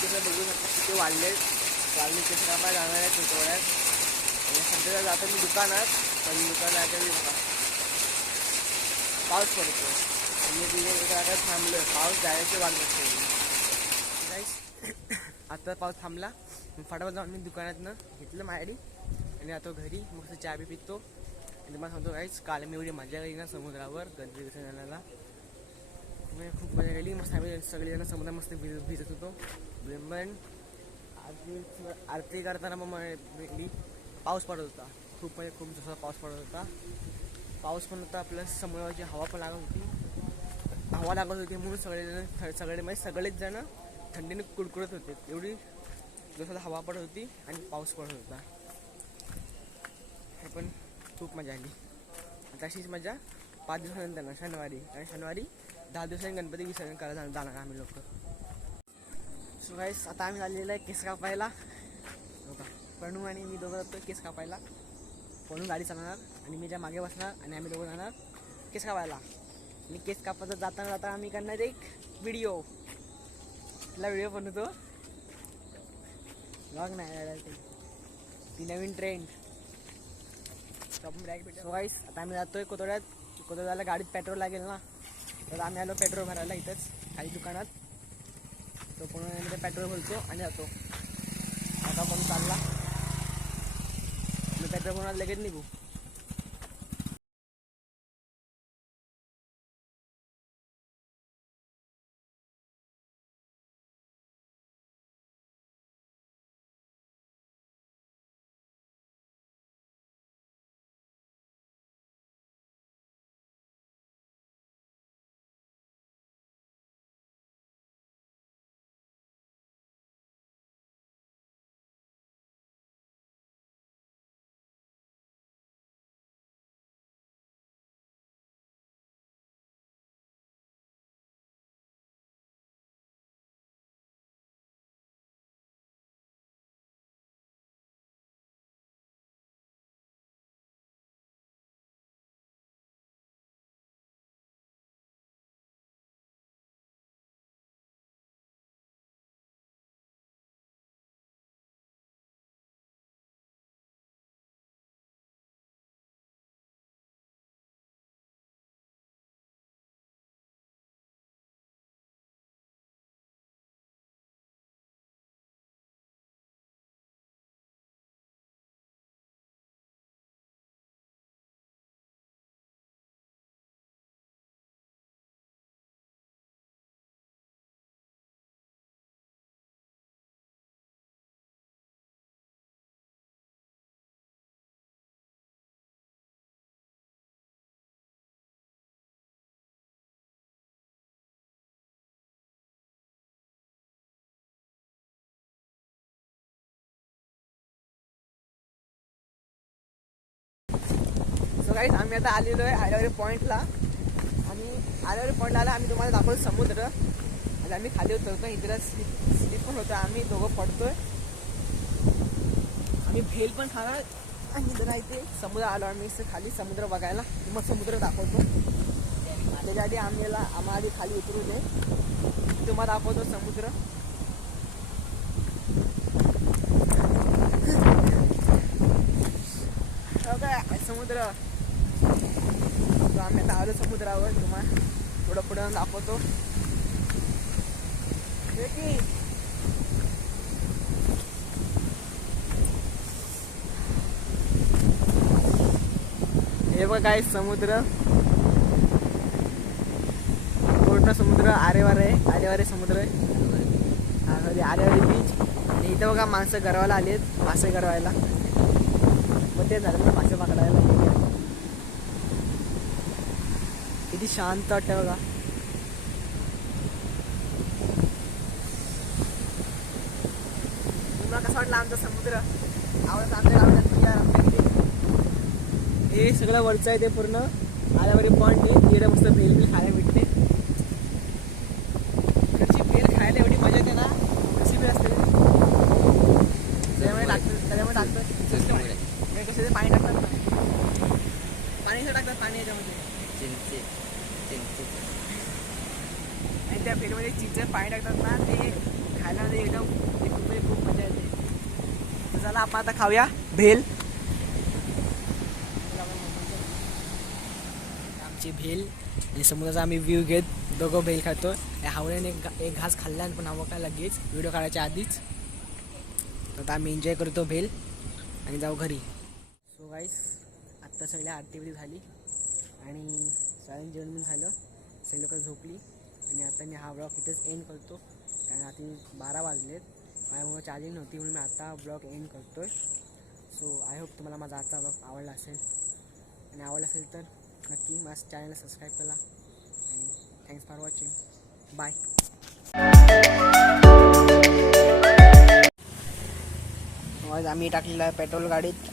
केस बघू शकता किती वाढले. वाढले केस कापायला जाणार आहेत थोड्यात. आणि सध्या जातो मी दुकानात, पण दुकानात बघा पाऊस पडतो. मी तिथे थांबलो, पाऊस जायची वाट बघतो. आता पाऊस थांबला, फटाफट जाऊन मी दुकानातनं घेतलं मायडी आणि आता घरी मस्त चहा बी पितो. आणि तुम्हाला सांगतो गाईस, काल मी एवढी मजा केली ना समुद्रावर गणपती विसर्जनाला. मी खूप मजा केली. मस्त आम्ही सगळेजण समुद्रात मस्त भिजत होतो. पण आरती करताना मग पाऊस पडत होता. खूप म्हणजे खूप जसा पाऊस पडत होता. पाऊस पण होता, प्लस समुद्राची हवा पण लागत होती. हवा लागत होती म्हणून सगळेच जण थंडीने कुडकुडत होते. एवढी जसं हवा पडत होती आणि पाऊस पडत होता. हे पण खूप मजा आली. तशीच मजा 5 दिवसानंतर शनिवारी. आणि शनिवारी 10 दिवसांनी गणपती विसर्जन करायला जाणार आम्ही लोक. सो गाईस, आता आम्ही आलेलो आहे केस कापायला. प्रणू आणि मी दोघं जातो केस कापायला. प्रणू गाडी चालवणार आणि मी ज्या मागे बसणार आणि आम्ही दोघं जाणार केस कापायला. आणि केस कापायला जाता आम्ही करणार एक व्हिडिओ. कुठला व्हिडिओ बनवतो ब्लॉग नाही, ती नवीन ट्रेंड. सो गाईस, आता आम्ही जातोय कोथोड्याला. गाडीत पेट्रोल लागेल ना, तर आम्ही आलो पेट्रोल भरायला इथंच खाली दुकानात. तो पुन्हा पेट्रोल भरतो आणि जातो. आता पण चालला मी पेट्रोल भरून लगेच निघू. सो गाईस, आम्ही आता आलेलो आहे आरेवारी पॉईंटला. आणि आरेवारी पॉईंटला आला आम्ही तुम्हाला दाखवलं समुद्र. आणि आम्ही खाली उतरतो. इकडे स्लीप पण होतो. आम्ही दोघं पडतोय. आम्ही भेल पण खाणार. आणि इथं नाही ते समुद्र आलो आम्ही खाली समुद्र बघायला. मग समुद्र दाखवतो. त्याच्या आधी आम्हाला आधी खाली उतरू दे, तुम्हाला दाखवतो समुद्र. काय समुद्र. आम्ही आता आलो समुद्रावर. तुम्हाला पुढं पुढं दाखवतो. हे बघ काय समुद्र, पूर्ण समुद्र आरेवारे समुद्र आहे. आरेवारी बीच. आणि इथं बघा माणसं गरवायला आलेत, मासे गरवायला. मग ते झालं मासे पकडायला. किती शांत वाटतं बघा. तुम्हाला कसं वाटलं आमचा समुद्र? आवडत आमच्या गावात हे सगळं वरचं आहे ते पूर्ण आरेवारी पॉईंट आहे. तिकडे मस्त भेल खायला भेटते. इकडची भेल खायला एवढी मजा येते ना, कशी भेल असते त्याच्यामुळे टाकतं कसे पाणी टाकतात ना, पाणी टाकतात पाणी याच्यामध्ये आणि त्या भेलमध्ये चिंचेचं पाणी टाकतात ना, ते खायला एकदम खूप मजा येते. तर चला आपण आता खाऊया भेल. आमची भेल आणि समुद्राचा आम्ही व्ह्यू घेत दोघं भेल खातो. हावड्याने एक घास खाल्ला आणि पण हवं का लगेच व्हिडिओ काढायच्या आधीच. तर आता आम्ही एन्जॉय करतो भेल आणि जाऊ घरी. सो गाईस आत्ता सगळ्या आरती झाली आणि सगळ्यांनी जेवण पण झालं. सगळी लोकं झोपली आणि आता मी हा ब्लॉग इथेच एंड करतो कारण आता 12 वाजलेत. माझ्यामुळे चार्जिंग नव्हती म्हणून मी आता ब्लॉग एंड करतो आहे. सो आय होप तुम्हाला माझा आजचा ब्लॉग आवडला असेल आणि आवडला असेल तर नक्की माझ्या चॅनलला सबस्क्राईब करा आणि थँक्स फॉर वॉचिंग. बाय. आम्ही टाकलेलं आहे पेट्रोल गाडीत.